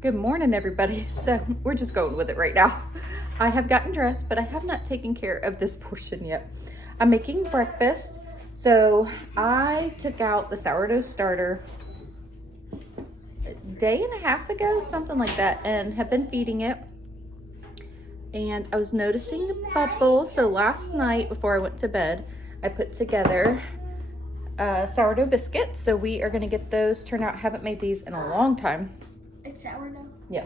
Good morning, everybody. So we're just going with it right now. I have gotten dressed, but I have not taken care of this portion yet. I'm making breakfast. So I took out the sourdough starter a day and a half ago, something like that, and have been feeding it. And I was noticing the bubbles. So last night before I went to bed, I put together sourdough biscuits. So we are going to get those turned out. Haven't made these in a long time. It's sourdough? Yeah.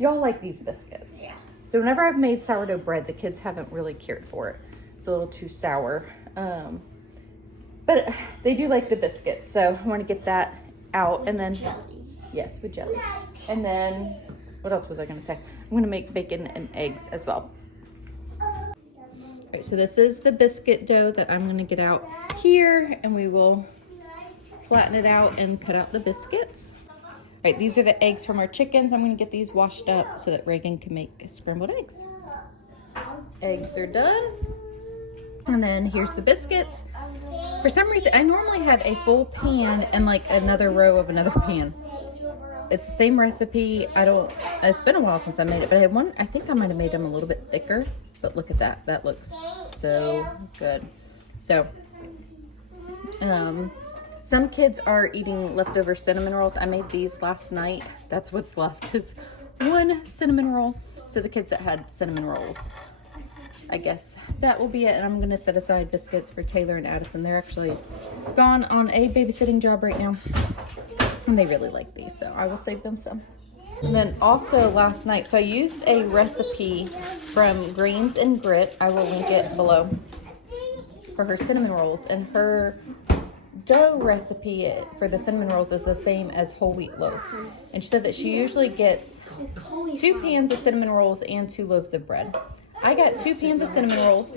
Y'all like these biscuits. Yeah. So whenever I've made sourdough bread, the kids haven't really cared for it. It's a little too sour. But they do like the biscuits. So I want to get that out. With and then jelly. Yes, with jelly. And then what else was I going to say? I'm going to make bacon and eggs as well. All right, so this is the biscuit dough that I'm going to get out here, and we will flatten it out and cut out the biscuits. All right, these are the eggs from our chickens. I'm going to get these washed up so that Reagan can make scrambled eggs. Eggs are done. And then here's the biscuits. For some reason, I normally had a full pan and like another row of another pan. It's the same recipe. It's been a while since I made it, but I had one, I think I might have made them a little bit thicker, but look at that. That looks so good. So, some kids are eating leftover cinnamon rolls. I made these last night. That's what's left is one cinnamon roll. So the kids that had cinnamon rolls, I guess that will be it. And I'm going to set aside biscuits for Taylor and Addison. They're actually gone on a babysitting job right now. And they really like these, so I will save them some. And then also last night, so I used a recipe from Greens and Grit. I will link it below for her cinnamon rolls. And her dough recipe for the cinnamon rolls is the same as whole wheat loaves. And she said that she usually gets 2 pans of cinnamon rolls and 2 loaves of bread. I got 2 pans of cinnamon rolls,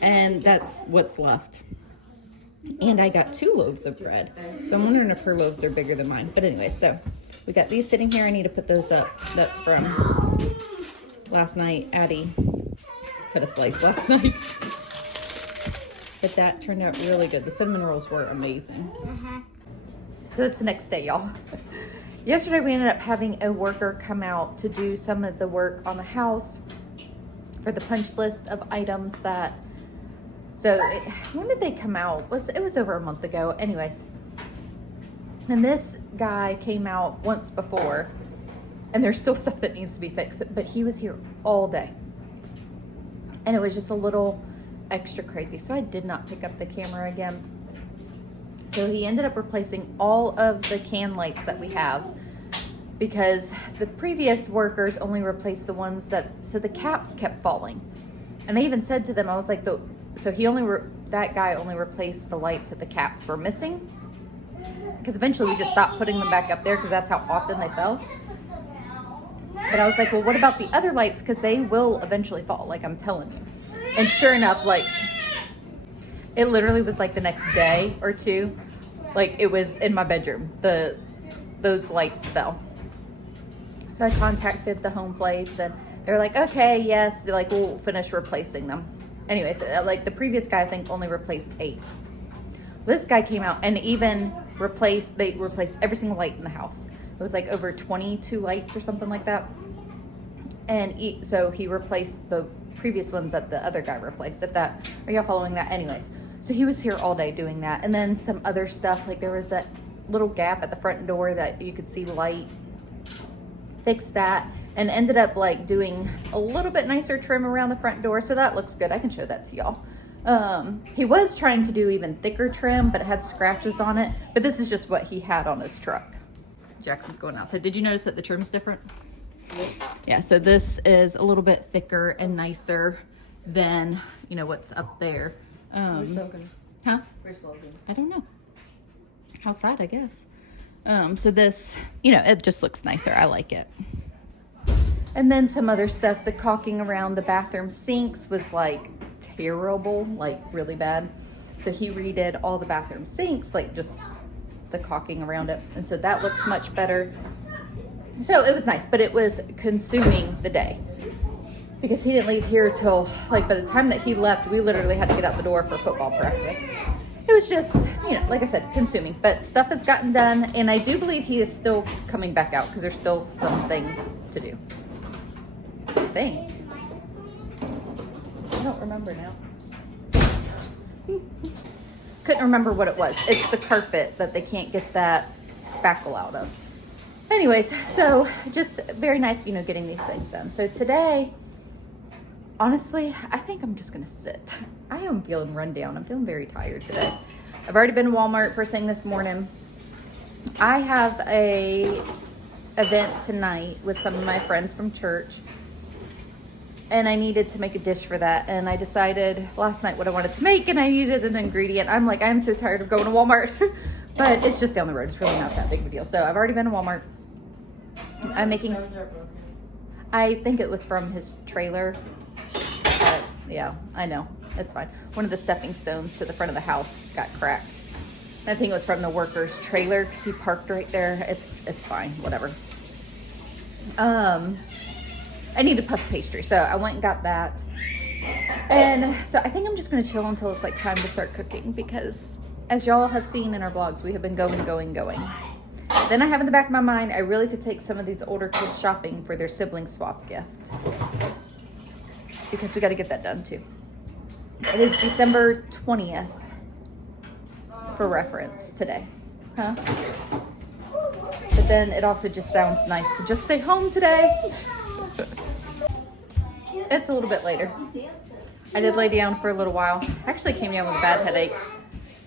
and that's what's left. And I got 2 loaves of bread. So I'm wondering if her loaves are bigger than mine. But anyway, so we got these sitting here. I need to put those up. That's from last night. Addie cut a slice last night. But that turned out really good. The cinnamon rolls were amazing. So it's the next day, y'all. Yesterday we ended up having a worker come out to do some of the work on the house for the punch list of items that... So when did they come out? It was over a month ago. Anyways. And this guy came out once before. And there's still stuff that needs to be fixed. But he was here all day. And it was just a little extra crazy. So I did not pick up the camera again. So he ended up replacing all of the can lights that we have. Because the previous workers only replaced the ones that... So the caps kept falling. And I even said to them, I was like... So that guy only replaced the lights that the caps were missing. Because eventually we just stopped putting them back up there because that's how often they fell. But I was like, well, what about the other lights? Because they will eventually fall, like I'm telling you. And sure enough, like, it literally was like the next day or two. Like, it was in my bedroom. Those lights fell. So I contacted the home place and they're like, okay, yes, like we'll finish replacing them. Anyways, like the previous guy, I think only replaced 8. This guy came out and even they replaced every single light in the house. It was like over 22 lights or something like that. And so he replaced the previous ones that the other guy replaced. Are y'all following that? Anyways, so he was here all day doing that. And then some other stuff, like there was that little gap at the front door that you could see light. Fixed that. And ended up like doing a little bit nicer trim around the front door. So that looks good. I can show that to y'all. He was trying to do even thicker trim, but it had scratches on it. But this is just what he had on his truck. Jackson's going outside. Did you notice that the trim's different? Yes. Yeah, so this is a little bit thicker and nicer than, what's up there. Where's Logan? Huh? Where's Logan? I don't know. Outside, I guess. So this, it just looks nicer. I like it. And then some other stuff, the caulking around the bathroom sinks was like terrible, like really bad. So he redid all the bathroom sinks, like just the caulking around it. And so that looks much better. So it was nice, but it was consuming the day because he didn't leave here till like by the time that he left, we literally had to get out the door for football practice. it was just, you know, like I said, consuming. But stuff has gotten done, and I do believe he is still coming back out because there's still some things to do. I think. I don't remember now. Couldn't remember what it was. It's the carpet that they can't get that spackle out of. Anyways, so just very nice, you know, getting these things done. So today, honestly, I think I'm just gonna sit. I am feeling run down. I'm feeling very tired today. I've already been to Walmart first thing this morning. I have a event tonight with some of my friends from church, and I needed to make a dish for that. And I decided last night what I wanted to make, and I needed an ingredient. I'm like, I'm so tired of going to Walmart, but it's just down the road. It's really not that big of a deal. So I've already been to Walmart. I'm making, I think it was from his trailer. Yeah, I know. It's fine. One of the stepping stones to the front of the house got cracked. I think it was from the worker's trailer because he parked right there. It's fine. Whatever. I need a puff pastry, so I went and got that. And so I think I'm just going to chill until it's like time to start cooking, because as y'all have seen in our vlogs, we have been going. Then I have in the back of my mind, I really could take some of these older kids shopping for their sibling swap gift, because we got to get that done too. It is December 20th for reference today. Huh? But then it also just sounds nice to just stay home today. It's a little bit later. I did lay down for a little while. I actually came down with a bad headache.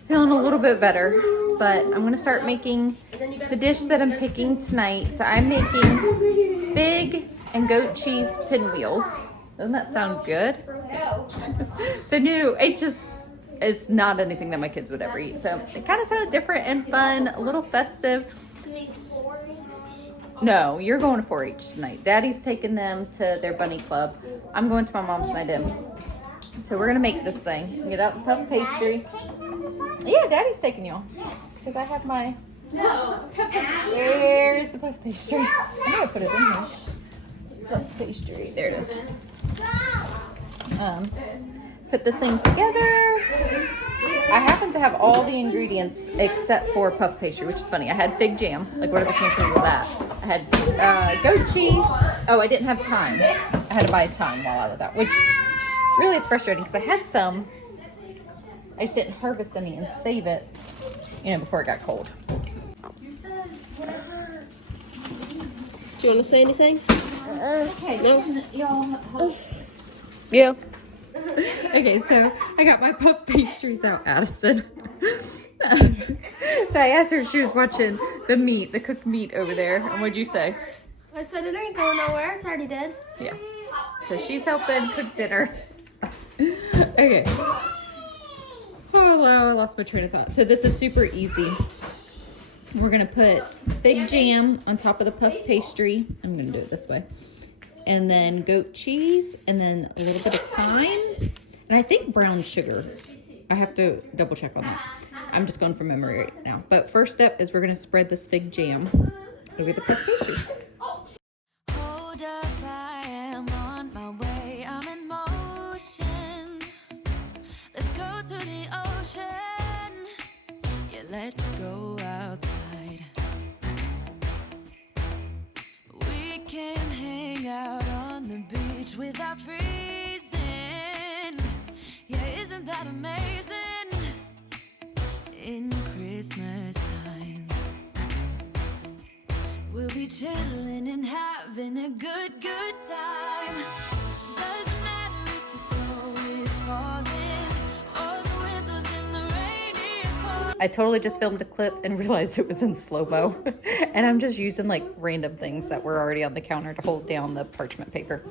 Feeling a little bit better, but I'm gonna start making the dish that I'm taking tonight. So I'm making fig and goat cheese pinwheels. Doesn't that sound good? So new. It's not anything that my kids would ever eat. So it kind of sounded different and fun, a little festive. No, you're going to 4-H tonight. Daddy's taking them to their bunny club. I'm going to my mom's night in. So we're gonna make this thing. Get out puff pastry. Yeah, Daddy's taking you. Because I have my... There's the puff pastry. I'm gonna put it in here. Puff pastry. There it is. Put this thing together. I happen to have all the ingredients except for puff pastry, which is funny. I had fig jam. Like, what are the chances of that? I had goat cheese. Oh, I didn't have thyme. I had to buy thyme while I was out, which really is frustrating because I had some. I just didn't harvest any and save it, you know, before it got cold. You said whatever. Do you want to say anything? Okay. No. Y'all. Yeah. Okay, so I got my puff pastries out, Addison. So I asked her if she was watching the cooked meat over there. And what'd you say? I said it ain't going nowhere. It's already dead. Yeah. So she's helping cook dinner. Okay. Oh, I lost my train of thought. So this is super easy. We're going to put fig jam on top of the puff pastry. I'm going to do it this way. And then goat cheese, and then a little bit of thyme, and I think brown sugar. I have to double check on that. I'm just going from memory right now. But first step is we're going to spread this fig jam over the puff pastry. Hold up, I am on my way. I'm in motion. Let's go to the ocean. Yeah, let's go outside. We can hang out on the beach without freezing. Yeah, isn't that amazing? In Christmas times, we'll be chilling and having a good time. Doesn't matter if the snow is falling or the wind blows in the rain is pouring. I totally just filmed a clip and realized it was in slow-mo. And I'm just using like random things that were already on the counter to hold down the parchment paper.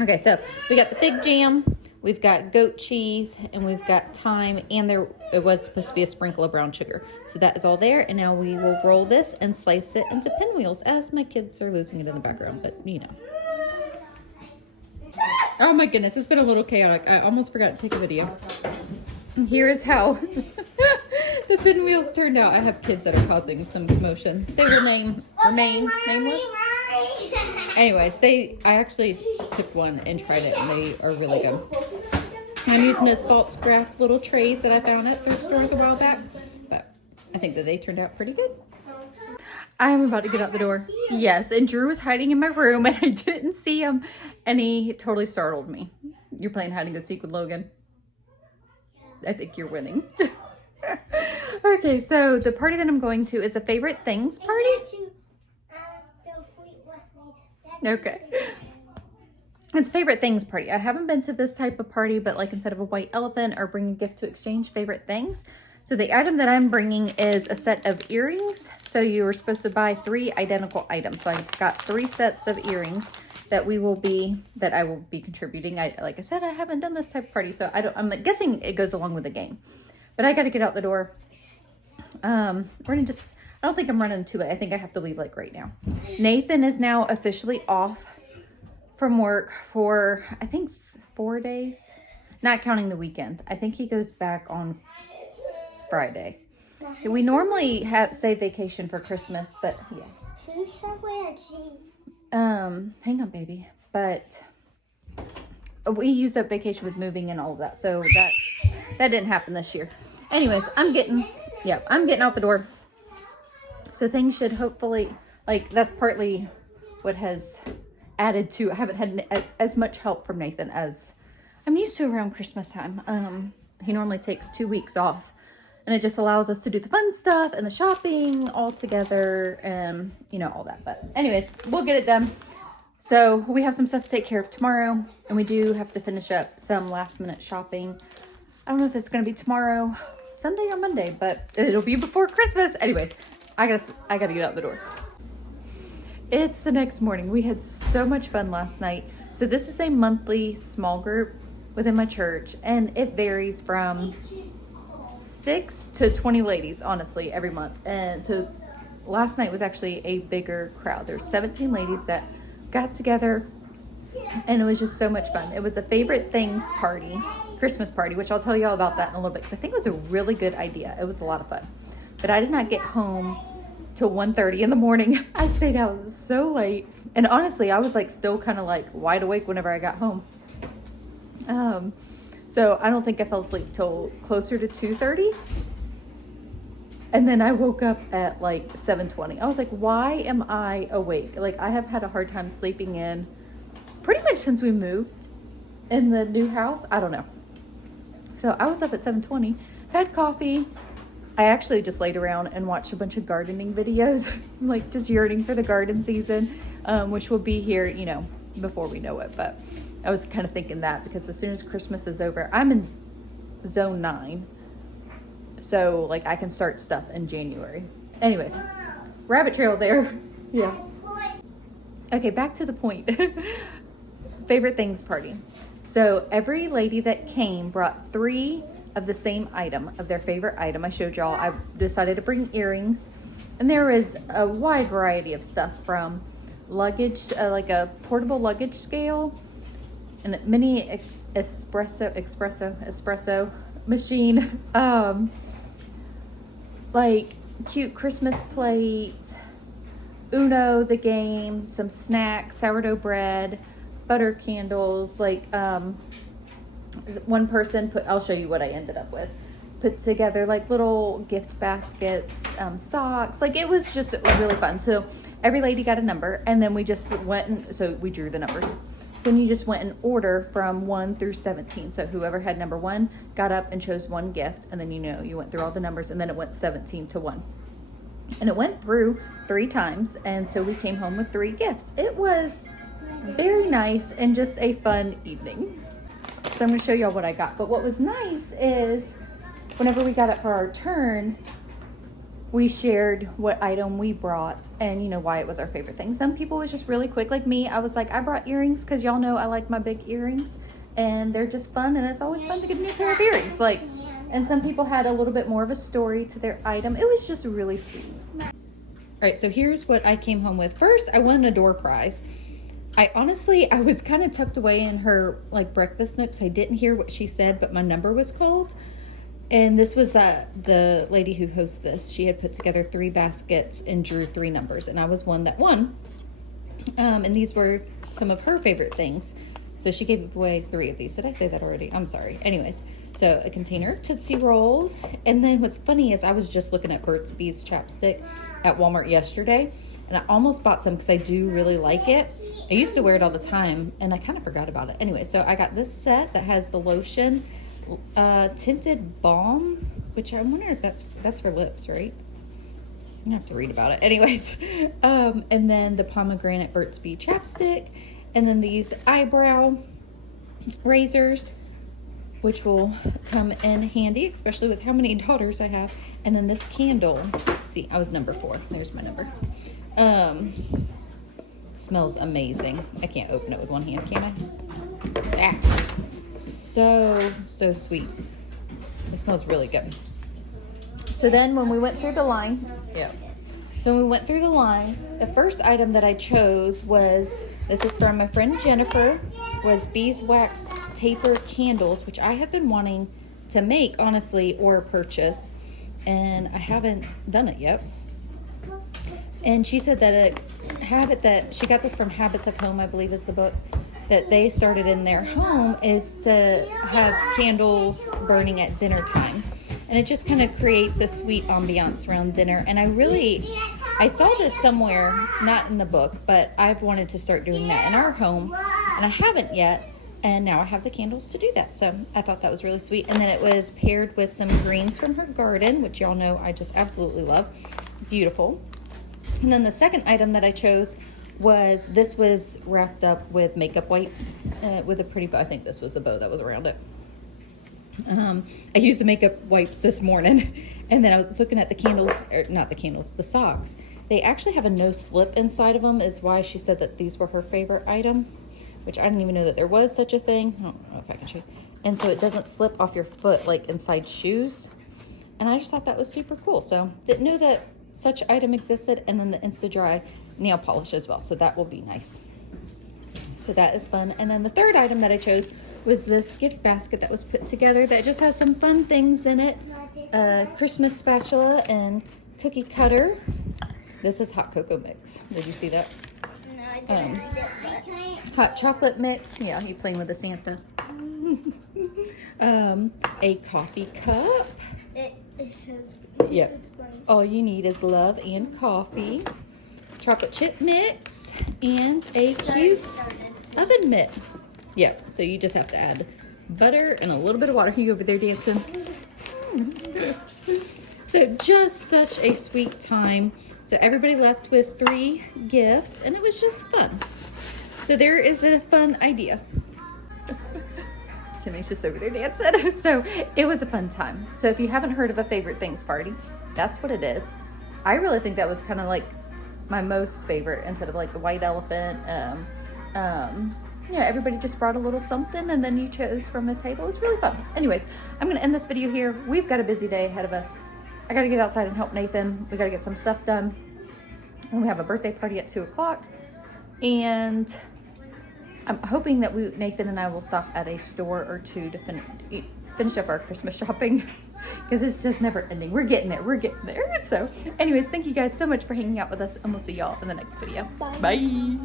Okay, so we got the fig jam, we've got goat cheese, and we've got thyme, and it was supposed to be a sprinkle of brown sugar. So that is all there, and now we will roll this and slice it into pinwheels as my kids are losing it in the background, but you know. Oh my goodness, it's been a little chaotic. I almost forgot to take a video. And here is how the pinwheels turned out. I have kids that are causing some commotion. They will remain nameless. Anyways, I actually took one and tried it, and they are really good. I'm using those false craft little trays that I found at thrift stores a while back, but I think that they turned out pretty good. I am about to get out the door. Yes, and Drew was hiding in my room and I didn't see him and he totally startled me. You're playing hide and go seek with Logan? I think you're winning. Okay, so the party that I'm going to is a favorite things party. Okay. It's favorite things party. I haven't been to this type of party, but like instead of a white elephant or bring a gift to exchange, favorite things. So the item that I'm bringing is a set of earrings. So you were supposed to buy 3 identical items. So I've got 3 sets of earrings that I will be contributing. Like I said, I haven't done this type of party, so I'm guessing it goes along with the game. But I got to get out the door. I don't think I'm running too late. I think I have to leave like right now. Nathan is now officially off from work for, I think, 4 days, not counting the weekend. I think he goes back on Friday. We normally say vacation for Christmas, but yes. Hang on, baby. But we use up vacation with moving and all of that, so that didn't happen this year. Anyways, I'm getting out the door. So things should hopefully, like, that's partly what has added to, I haven't had as much help from Nathan as I'm used to around Christmas time. He normally takes 2 weeks off, and it just allows us to do the fun stuff and the shopping all together and, all that. But anyways, we'll get it done. So we have some stuff to take care of tomorrow, and we do have to finish up some last minute shopping. I don't know if it's going to be tomorrow, Sunday or Monday, but it'll be before Christmas. Anyways, I gotta get out the door. It's the next morning. We had so much fun last night. So this is a monthly small group within my church, and it varies from 6 to 20 ladies, honestly, every month. And so last night was actually a bigger crowd. There's 17 ladies that got together, and it was just so much fun. It was a favorite things party, Christmas party, which I'll tell you all about that in a little bit, because I think it was a really good idea. It was a lot of fun. But I did not get home till 1:30 in the morning. I stayed out so late, and honestly, I was like still kind of like wide awake whenever I got home. So I don't think I fell asleep till closer to 2:30, and then I woke up at like 7:20. I was like, why am I awake? Like, I have had a hard time sleeping in pretty much since we moved in the new house. I don't know. So I was up at 7:20, had coffee. I actually just laid around and watched a bunch of gardening videos, like just yearning for the garden season, which will be here, before we know it. But I was kind of thinking that because as soon as Christmas is over, I'm in zone 9. So like I can start stuff in January. Anyways, rabbit trail there. Yeah. Okay, back to the point. Favorite things party. So every lady that came brought 3 of the same item, of their favorite item. I showed y'all, I decided to bring earrings, and there is a wide variety of stuff from luggage, like a portable luggage scale, and a mini espresso machine, like cute Christmas plate, Uno the game, some snacks, sourdough bread, butter candles, like one person I'll show you what I ended up with, put together like little gift baskets, socks. Like, it was just really fun. So every lady got a number, and then we just so we drew the numbers. Then you just went in order from 1 through 17. So whoever had number 1 got up and chose one gift, and then you went through all the numbers, and then it went 17 to 1. And it went through 3 times, and so we came home with 3 gifts. It was very nice and just a fun evening. So I'm going to show y'all what I got. But what was nice is whenever we got up for our turn, we shared what item we brought and, why it was our favorite thing. Some people was just really quick, like me. I was like, I brought earrings because y'all know I like my big earrings, and they're just fun, and it's always fun to get a new pair of earrings. Like, and some people had a little bit more of a story to their item. It was just really sweet. All right, so here's what I came home with. First, I won a door prize. I was kind of tucked away in her like breakfast nook, so I didn't hear what she said, but my number was called. And this was the lady who hosts this. She had put together 3 baskets and drew 3 numbers, and I was one that won. And these were some of her favorite things. So she gave away 3 of these. Did I say that already? I'm sorry. Anyways, so a container of Tootsie Rolls. And then what's funny is I was just looking at Burt's Bees chapstick at Walmart yesterday. And I almost bought some because I do really like it. I used to wear it all the time and I kind of forgot about it. Anyway, so I got this set that has the lotion, tinted balm, which I'm wondering if that's for lips, right? I'm gonna have to read about it. Anyways, and then the pomegranate Burt's Bee chapstick, and then these eyebrow razors, which will come in handy, especially with how many daughters I have. And then this candle. See, I was number 4. There's my number. Smells amazing. I can't open it with one hand, can I? Ah, so sweet. It smells really good. So then when we went through the line, the first item that I chose was, this is from my friend Jennifer, was beeswax taper candles, which I have been wanting to make, honestly, or purchase, and I haven't done it yet. And she said that a habit that she got this from Habits of Home, I believe is the book, that they started in their home is to have candles burning at dinner time. And it just kind of creates a sweet ambiance around dinner. And I saw this somewhere, not in the book, but I've wanted to start doing that in our home, and I haven't yet. And now I have the candles to do that. So I thought that was really sweet. And then it was paired with some greens from her garden, which y'all know I just absolutely love. Beautiful. And then the second item that I chose was, this was wrapped up with makeup wipes with a pretty bow. I think this was the bow that was around it. I used the makeup wipes this morning, and then I was looking at the candles, or not the candles, the socks. They actually have a no slip inside of them, is why she said that these were her favorite item, which I didn't even know that there was such a thing. I don't know if I can show you. And so it doesn't slip off your foot like inside shoes. And I just thought that was super cool. So didn't know that such item existed. And then the Insta-Dry nail polish as well. So that will be nice. So that is fun. And then the third item that I chose was this gift basket that was put together that just has some fun things in it. Christmas spatula and cookie cutter. This is hot cocoa mix. Did you see that? No, I didn't. Hot chocolate mix. Yeah, you playing with the Santa. A coffee cup. It says, Yep. it's funny. All you need is love and coffee. Chocolate chip mix and a cute oven mitt. Yeah, so you just have to add butter and a little bit of water. You over there dancing? So just such a sweet time. So everybody left with 3 gifts, and it was just fun. So there is a fun idea. Kinley's just over there dancing. So it was a fun time. So if you haven't heard of a favorite things party, that's what it is. I really think that was kind of like my most favorite, instead of like the white elephant. Yeah, everybody just brought a little something and then you chose from the table. It was really fun. Anyways, I'm going to end this video here. We've got a busy day ahead of us. I got to get outside and help Nathan. We got to get some stuff done. And we have a birthday party at 2 o'clock. And I'm hoping that Nathan and I will stop at a store or two to finish up our Christmas shopping, because it's just never ending. We're getting there. We're getting there. So anyways, thank you guys so much for hanging out with us, and we'll see y'all in the next video. Bye.